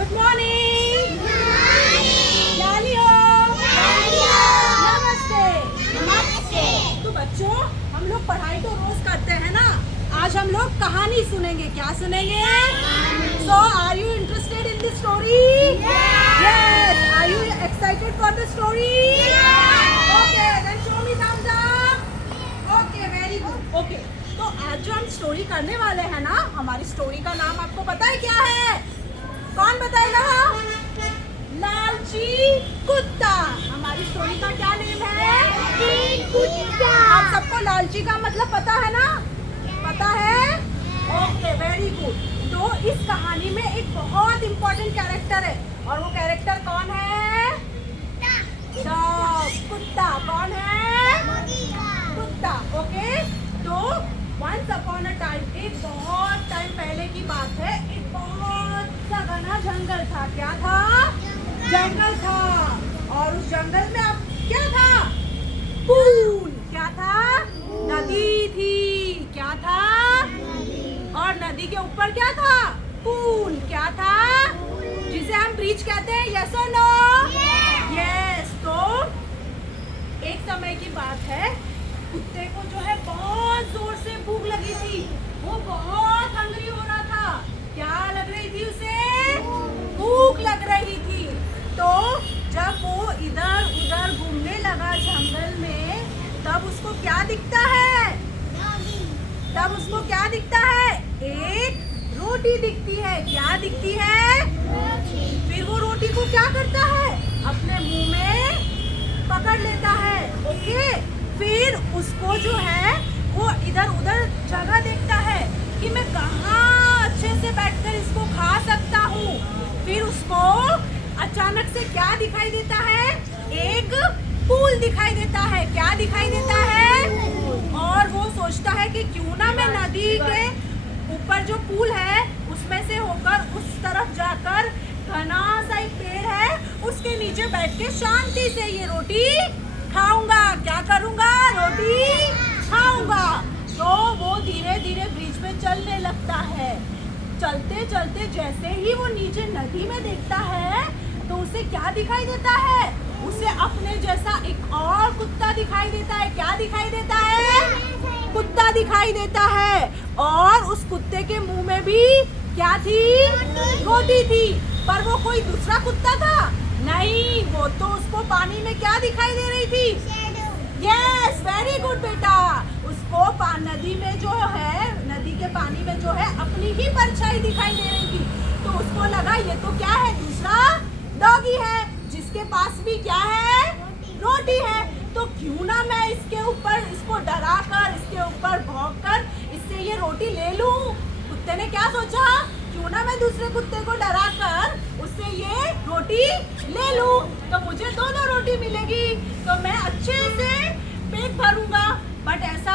Good morning. नमस्ते। तो बच्चों, हम लोग पढ़ाई तो रोज करते हैं ना, आज हम लोग कहानी सुनेंगे। क्या सुनेंगे? So are you interested in this story? Yes. Are you excited for the story? Okay, then show me thumbs up. Okay, very good. Okay, तो आज जो हम स्टोरी करने वाले हैं ना, हमारी स्टोरी का नाम आपको पता है क्या है? कौन बताएगा? लालची कुत्ता। हमारी स्टोरी का क्या नेम है? कुत्ता। आप सबको लालची का मतलब पता है ना? पता है? Okay, very good. तो इस कहानी में एक बहुत इम्पोर्टेंट कैरेक्टर है, और वो कैरेक्टर कौन है? डॉग, कुत्ता। कौन है? कुत्ता। ओके, तो वंस अपॉन अ टाइम, एक बहुत टाइम पहले की बात है, एक बहुत सा घना जंगल था। क्या था? जंगल था। और उस जंगल में अब क्या था? पूल। क्या था? नदी थी। क्या था? और नदी के ऊपर क्या था? पूल। क्या था? जिसे हम ब्रिज कहते हैं। यस और नो? यस। तो एक समय की बात है, कुत्ते को जो है बहुत जोर से भूख लगी थी। वो बहुत हंग्री हो रहा था। क्या लग रही थी उसे? भूख लग रही थी। तो जब वो इधर उधर घूमने लगा जंगल में, तब उसको क्या दिखता है? तब उसको क्या दिखता है? एक रोटी दिखती है। क्या दिखती है? फिर वो रोटी को क्या करता है? अपने मुंह में पकड़ लेता है। ओके, फिर उसको जो है वो इधर उधर जगह देखता है कि मैं कहाँ अच्छे से बैठकर इसको खा सकता हूँ। फिर उसको अचानक से क्या दिखाई देता है? एक पूल दिखाई देता है। क्या दिखाई देता है? और वो सोचता है कि क्यों ना मैं नदी के ऊपर जो पूल है उसमें से होकर उस तरफ जाकर, घना सा एक पेड़ है, उसके नीचे बैठ के शांति से ये रोटी खाऊंगा। क्या करूंगा? रोटी खाऊंगा। तो वो धीरे धीरे ब्रिज पे चलने लगता है। चलते चलते जैसे ही वो नीचे नदी में देखता है, तो उसे क्या दिखाई देता है? उसे अपने जैसा एक और कुत्ता दिखाई देता है। क्या दिखाई देता है? कुत्ता दिखाई देता है। और उस कुत्ते के मुंह में भी क्या थी? रोटी थी। पर वो कोई दूसरा कुत्ता था? नहीं, वो तो उसको पानी में क्या दिखाई दे रही थी? यस, वेरी गुड बेटा। उसको नदी में जो है, नदी के पानी में जो है अपनी ही परछाई दिखाई दे रही थी। तो उसको लगा ये तो क्या है? दूसरा डॉगी है, जिसके पास भी क्या है? रोटी है। तो क्यों ना मैं इसके ऊपर, इसको डरा कर, इसके ऊपर भौंक कर इससे ये रोटी ले लूं। कुत्ते ने क्या सोचा? क्यों ना मैं दूसरे कुत्ते को डरा कर उससे ये रोटी ले लूं, तो मुझे दोनों रोटी मिलेगी, तो मैं अच्छे से पेट भरूंगा। बट ऐसा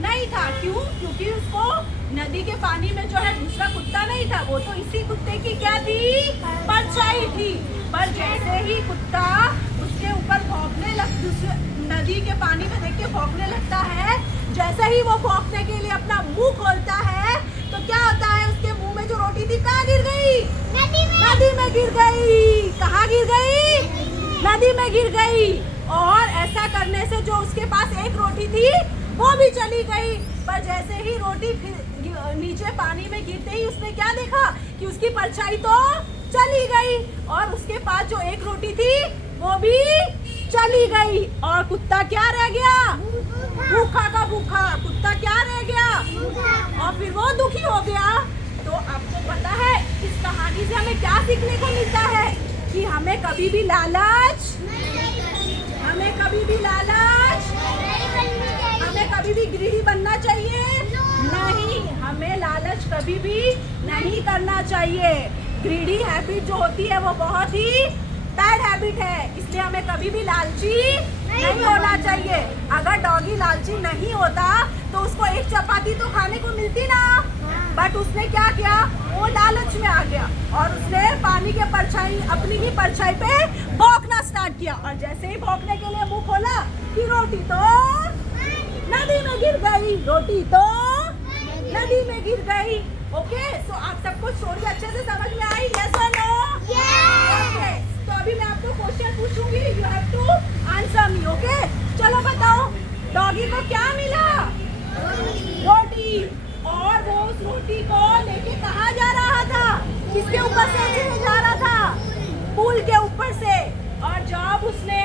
नहीं था। क्यों? क्योंकि उसको नदी के पानी में जो है दूसरा कुत्ता नहीं था, वो तो इसी कुत्ते की क्या थी? परछाई थी। पर जैसे ही कुत्ता उसके ऊपर भौंकने दूसरे नदी के पानी में देख के भौंकने लगता है, जैसे ही वो भौंकने के लिए अपना मुंह खोलता है, तो क्या होता है? उसके मुंह में जो रोटी थी कहाँ गिर गई? नदी में गिर गई। कहाँ गिर गई? नदी में गिर गई। और ऐसा करने से जो उसके पास एक रोटी थी वो भी चली गई। पर जैसे ही रोटी फिर नीचे पानी में गिरते ही उसने क्या देखा कि उसकी परछाई तो चली गई, और उसके पास जो एक रोटी थी वो भी चली गई। और कुत्ता क्या रह गया? भूखा का भूखा। कुत्ता क्या रह गया? और फिर वो दुखी हो गया। तो आपको पता है इस कहानी से हमें क्या सीखने को मिलता है? कि हमें कभी भी लालच हमें कभी भी ग्रीडी बनना चाहिए नहीं। हमें लालच कभी भी नहीं करना चाहिए। ग्रीडी हैबिट जो होती है वो बहुत ही बैड हैबिट है, इसलिए हमें कभी भी लालची नहीं होना चाहिए। अगर डॉगी लालची नहीं होता तो उसको एक चपाती तो खाने को मिलती ना, बट उसने क्या किया? वो लालच में आ गया और उसने पानी के परछाई, अपनी ही परछाई पे भौंकना स्टार्ट किया। और जैसे ही भौंकने के लिए मुंह खोला कि रोटी तो नदी में गिर गई, रोटी तो नदी में गिर गई। ओके, सो आप सबको स्टोरी अच्छे से समझ में आई? यस और नो? अभी मैं आपको क्वेश्चन पूछूंगी, you have to answer me, okay? चलो बताओ, डॉगी को क्या मिला? रोटी। और वो उस रोटी को लेके कहाँ जा रहा था? किसके ऊपर से जा रहा था? पुल के ऊपर से। और जब उसने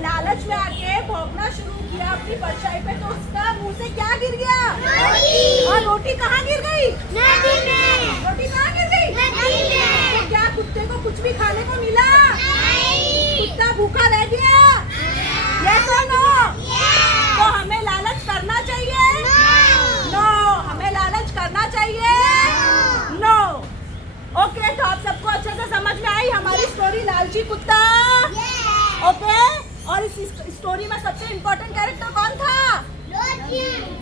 लालच में आके भौंकना शुरू किया अपनी परछाई पे, तो उसका मुंह से क्या गिर गया? और रोटी कहाँ गिर गई? नदी में। रोटी कहाँ गिर गई? नदी में। तो क्या कुत्ते को कुछ भी खाने को मिला? नहीं। कुत्ता भूखा रह गया? यस और नो? तो हमें लालच करना चाहिए? नो। हमें लालच करना चाहिए? नो। ओके, तो आप सबको अच्छे से समझ में आई हमारी स्टोरी लालची कुत्ता? ओके। और इस स्टोरी में सबसे इम्पोर्टेंट कैरेक्टर कौन था?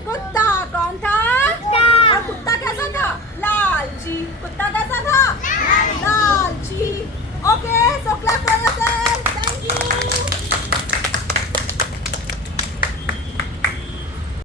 कुत्ता। कौन था? कुत्ता। और कुत्ता कैसा था? लालची। कुत्ता कैसा